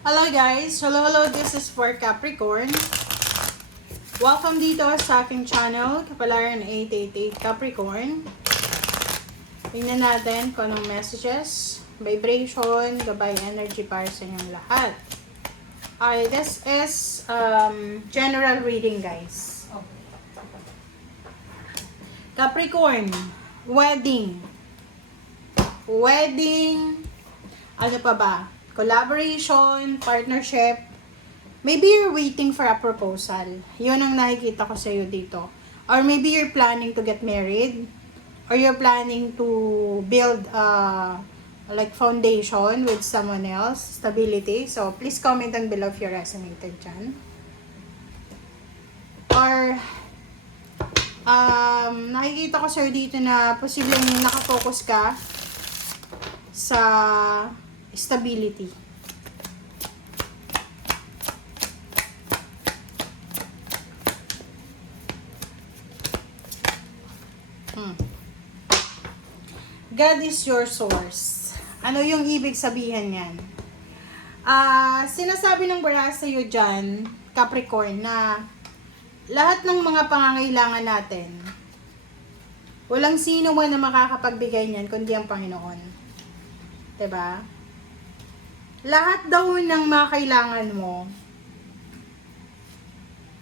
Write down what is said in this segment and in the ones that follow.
Hello guys! Hello, this is for Capricorn. Welcome dito sa aking channel, Kapalaran 888 Capricorn. Tingnan natin kung anong messages, vibration, gabay energy para sa inyong lahat. Okay, this is general reading guys. Capricorn, wedding, ano pa ba? Collaboration, partnership. Maybe you're waiting for a proposal. Yun ang nakikita ko sa iyo dito. Or maybe you're planning to get married. Or you're planning to build like foundation with someone else. Stability. So, please comment down below if you're resonated dyan. Or, nakikita ko sa iyo dito na posibleng nakafocus ka sa stability. God is your source. Ano yung ibig sabihin yan? Sinasabi ng bara sa iyo dyan, Capricorn, na lahat ng mga pangangailangan natin, walang sino man na makakapagbigay niyan kundi ang Panginoon. 'Di ba? Lahat daw ng mga kailangan mo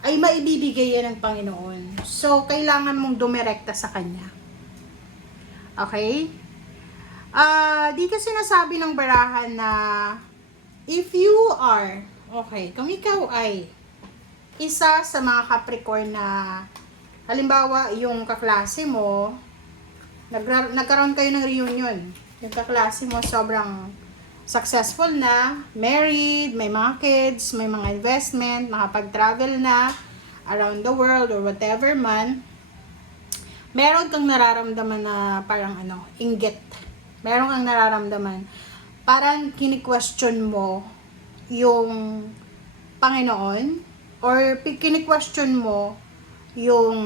ay maibibigay yan ng Panginoon. So, kailangan mong dumirekta sa Kanya. Okay? Dito sinasabi ng barahan na if you are, okay, kung ikaw ay isa sa mga Capricorn na halimbawa yung kaklase mo, nagkaroon kayo ng reunion. Yung kaklase mo sobrang successful na, married, may mga kids, may mga investment, makapag-travel na around the world or whatever man. Meron kang nararamdaman na parang inggit. Meron kang nararamdaman. Parang kini-question mo yung Panginoon or kini-question mo yung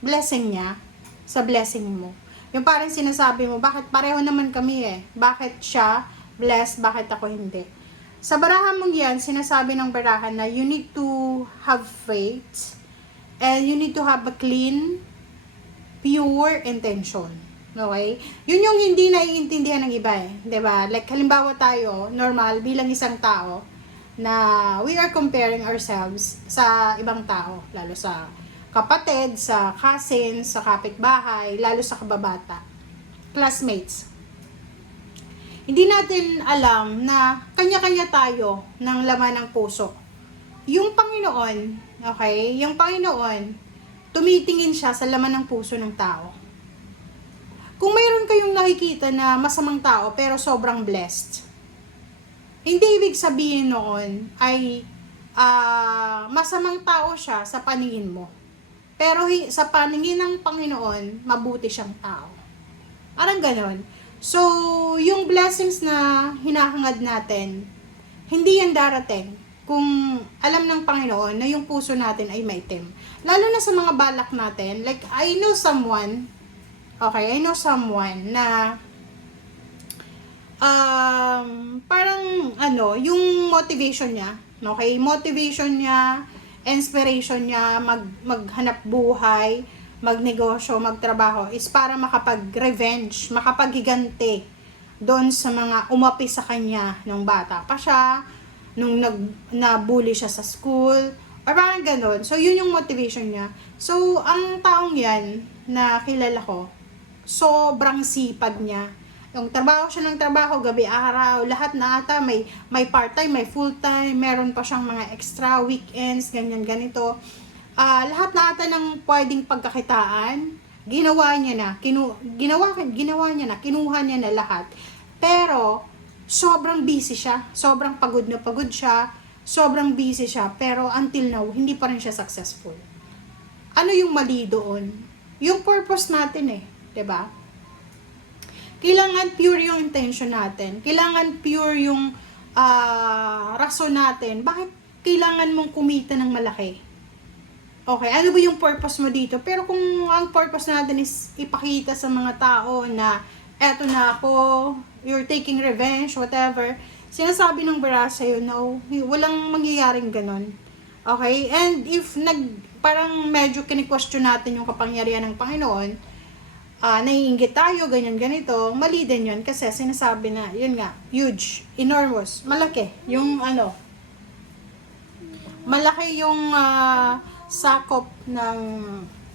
blessing niya sa blessing mo. Yung parang sinasabi mo, bakit pareho naman kami Bakit siya blessed, bakit ako hindi? Sa barahan mong yan, sinasabi ng barahan na you need to have faith and you need to have a clean, pure intention. Okay? Yun yung hindi naiintindihan ng iba Diba? Like, halimbawa tayo, normal, bilang isang tao, na we are comparing ourselves sa ibang tao, lalo sa kapatid, sa cousins, sa kapitbahay, lalo sa kababata, classmates. Hindi natin alam na kanya-kanya tayo ng laman ng puso. Yung Panginoon, okay, yung Panginoon, tumitingin siya sa laman ng puso ng tao. Kung mayroon kayong nakikita na masamang tao pero sobrang blessed, hindi ibig sabihin noon ay masamang tao siya sa paningin mo. Pero sa paningin ng Panginoon, mabuti siyang tao. Parang ganon. So, yung blessings na hinahangad natin, hindi yan darating kung alam ng Panginoon na yung puso natin ay maitim. Lalo na sa mga balak natin. Like, I know someone na parang yung motivation niya, okay? Motivation niya, inspiration niya, maghanap buhay, magnegosyo, magtrabaho is para makapag-revenge, makapaghiganti doon sa mga umapi sa kanya nung bata pa siya, nung nabully siya sa school, or parang ganun. So, yun yung motivation niya. So, ang taong yan na kilala ko, sobrang sipag niya. Yung trabaho siya ng trabaho, gabi-araw, lahat na ata, may part-time, may full-time, meron pa siyang mga extra weekends, ganyan-ganito. Lahat na ata ng pwedeng pagkakitaan, ginawa niya na, kinuha niya na lahat. Pero, sobrang busy siya, sobrang pagod siya, sobrang busy siya, pero until now, hindi pa rin siya successful. Ano yung mali doon? Yung purpose natin 'di ba? Kailangan pure yung intention natin. Kailangan pure yung rason natin. Bakit kailangan mong kumita ng malaki? Okay, ano ba yung purpose mo dito? Pero kung ang purpose natin is ipakita sa mga tao na eto na ako, you're taking revenge, whatever. sinasabi ng bara sa'yo, no, walang mangyayaring ganon. Okay? And if parang medyo kini-question natin yung kapangyarihan ng Panginoon, naiinggit tayo, ganyan, ganito, mali din yun kasi sinasabi na, yun nga, huge, enormous, malaki, yung malaki yung sakop ng,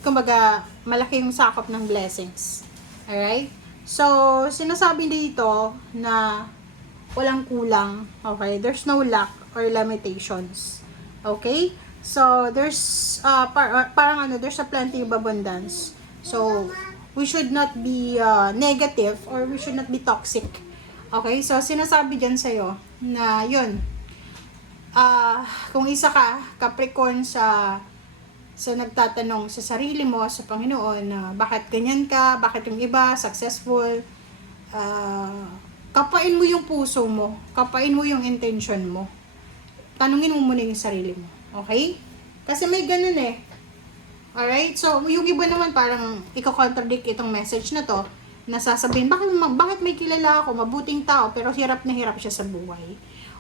kumbaga, malaki yung sakop ng blessings. Alright? So, sinasabi dito na walang kulang. Okay? There's no lack or limitations. Okay? So, there's, parang there's a plenty of abundance. So, we should not be negative or we should not be toxic. Okay? So, sinasabi dyan sa'yo na yun, kung isa ka, Capricorn, sa nagtatanong sa sarili mo, sa Panginoon, na bakit ganyan ka, bakit yung iba, successful, kapain mo yung puso mo, kapain mo yung intention mo. Tanungin mo muna yung sarili mo. Okay? Kasi may ganun eh. Alright? So, yung iba naman parang iko-contradict itong message na to, na sasabihin, bakit may kilala ako, mabuting tao, pero hirap na hirap siya sa buhay.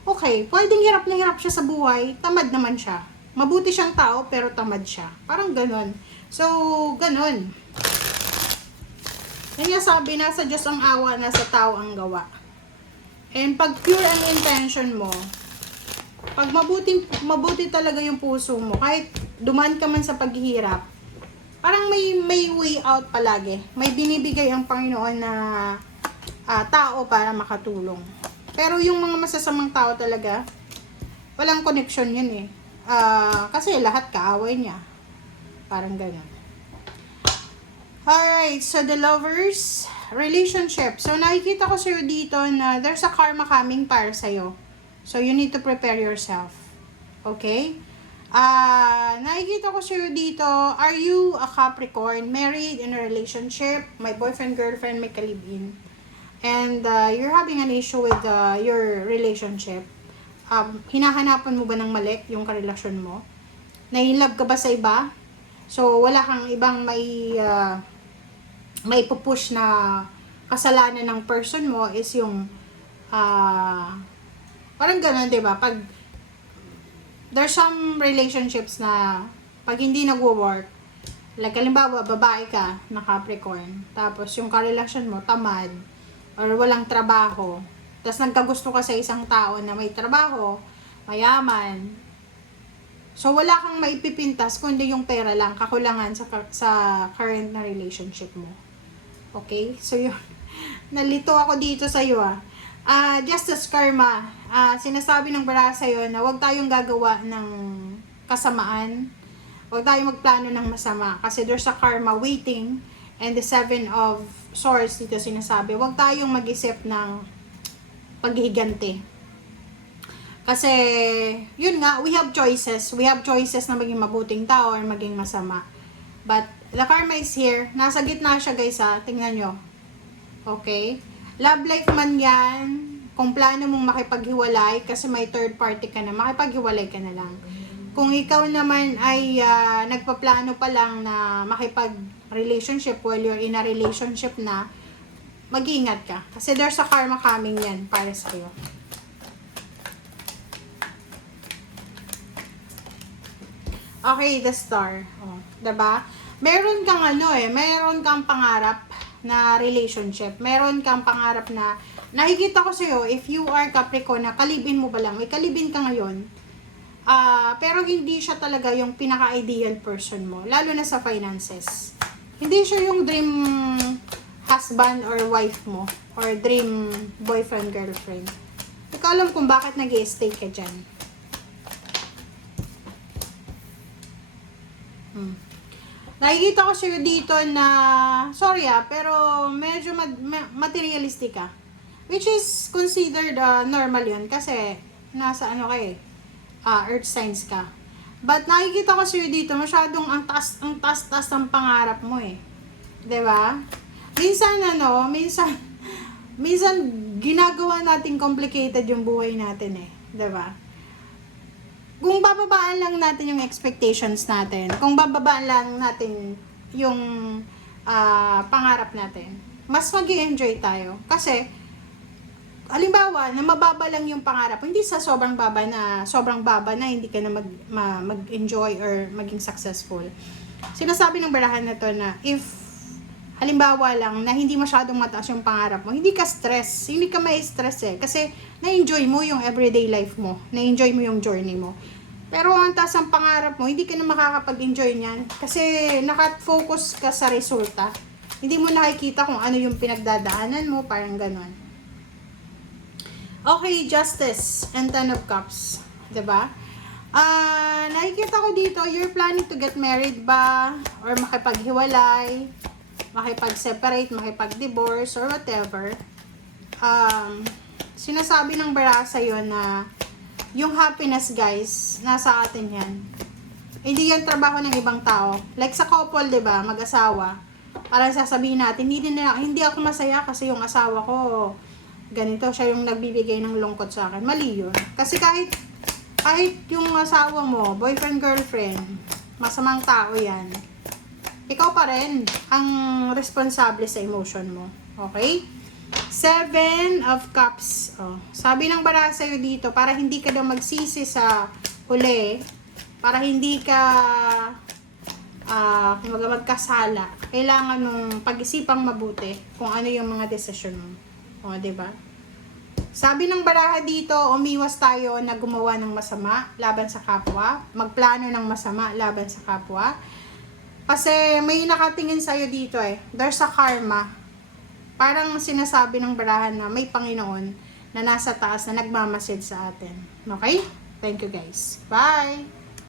Okay, pwedeng hirap na hirap siya sa buhay, tamad naman siya. Mabuti siyang tao, pero tamad siya. Parang ganon. So, ganon. Yan nga sabi, nasa Diyos ang awa, nasa tao ang gawa. And pag pure ang intention mo, pag mabuti talaga yung puso mo, kahit dumaan ka man sa paghihirap, parang may way out palagi. May binibigay ang Panginoon na tao para makatulong. Pero yung mga masasamang tao talaga, walang connection yun eh. Kasi lahat kaaway niya. Parang ganun. Alright, so the lovers, relationship. So nakikita ko sa'yo dito na there's a karma coming para sa'yo. So you need to prepare yourself. Okay? Nakikita ko sa'yo dito, are you a Capricorn, married, in a relationship, may boyfriend, girlfriend, may ka-live-in, and you're having an issue with your relationship. Hinahanapan mo ba ng mali yung karelasyon mo? Nai-love ka ba sa iba? So, wala kang ibang may pupush na kasalanan ng person mo is yung parang ganun, diba? Pag there's some relationships na pag hindi nagwo-work, like halimbawa, babae ka na Capricorn, tapos yung karelasyon mo tamad or walang trabaho, tapos nagkagusto ka sa isang tao na may trabaho, mayaman, so wala kang maipipintas kundi yung pera lang, kakulangan sa current na relationship mo. Okay? So yun, nalito ako dito sa iyo just as karma, sinasabi ng bara sa'yo na huwag tayong gagawa ng kasamaan, huwag tayong magplano ng masama, kasi there's a karma waiting, and the 7 of swords dito sinasabi, huwag tayong mag-isip ng paghihiganti. Kasi, yun nga, we have choices na maging mabuting tao or maging masama. But, the karma is here, nasa gitna siya guys tingnan nyo. Okay? Love life man yan, kung plano mong makipaghiwalay, kasi may third party ka na, makipaghiwalay ka na lang. Kung ikaw naman ay nagpaplano pa lang na makipag-relationship while you're in a relationship na, mag-iingat ka. Kasi there's a karma coming yan para sa'yo. Okay, the star. Diba? Meron kang meron kang pangarap na relationship. Meron kang pangarap na, nakikita ko sa'yo, if you are Capricorn, na kalibin mo ba lang? May kalibin ka ngayon. Pero hindi siya talaga yung pinaka-ideal person mo. Lalo na sa finances. Hindi siya yung dream husband or wife mo. Or dream boyfriend, girlfriend. Hindi ko alam kung bakit nag-i-stay ka dyan. Nakikita ko sa'yo dito na, sorry pero medyo materialistic ka. Which is considered normal yun kasi nasa earth signs ka. But nakikita ko sa'yo dito, masyadong ang taas ng pangarap mo eh. 'Di ba? Minsan ginagawa natin complicated yung buhay natin eh. 'Di ba? Kung bababaan lang natin yung expectations natin, kung bababaan lang natin yung pangarap natin, mas mag-i-enjoy tayo. Kasi, halimbawa, na mababa lang yung pangarap, hindi sa sobrang baba na hindi ka na mag-enjoy or maging successful. Sinasabi ng barahan na to na if halimbawa lang na hindi masyadong mataas yung pangarap mo, hindi ka stress, hindi ka may stress kasi na-enjoy mo yung everyday life mo, na-enjoy mo yung journey mo. Pero ang taas ang pangarap mo, hindi ka na makakapag-enjoy niyan kasi nakafocus ka sa resulta. Hindi mo nakikita kung ano yung pinagdadaanan mo, parang ganon. Okay, Justice and Ten of Cups, 'di ba? Nakikita ko dito, you're planning to get married ba or makipaghiwalay, makipag-separate, makipag-divorce, or whatever. Sinasabi ng bara sa'yo na yung happiness, guys, nasa atin yan. Hindi yan trabaho ng ibang tao. Like sa couple, diba, mag-asawa. Parang sasabihin natin, hindi ako masaya kasi yung asawa ko, ganito, siya yung nagbibigay ng lungkot sa akin. Mali yun. Kasi kahit yung asawa mo, boyfriend, girlfriend, masamang tao yan, ikaw pa rin ang responsable sa emotion mo. Okay? 7 of Cups. Sabi ng bara sa'yo dito, para hindi ka daw magsisi sa huli, para hindi ka magkasala, kailangan mong pag-isipang mabuti kung ano yung mga desisyon mo. Diba? Sabi ng baraha dito, umiwas tayo na gumawa ng masama laban sa kapwa, magplano ng masama laban sa kapwa. Kasi may nakatingin sa'yo dito there's a karma. Parang sinasabi ng barahan na may Panginoon na nasa taas na nagmamasid sa atin. Okay? Thank you guys. Bye!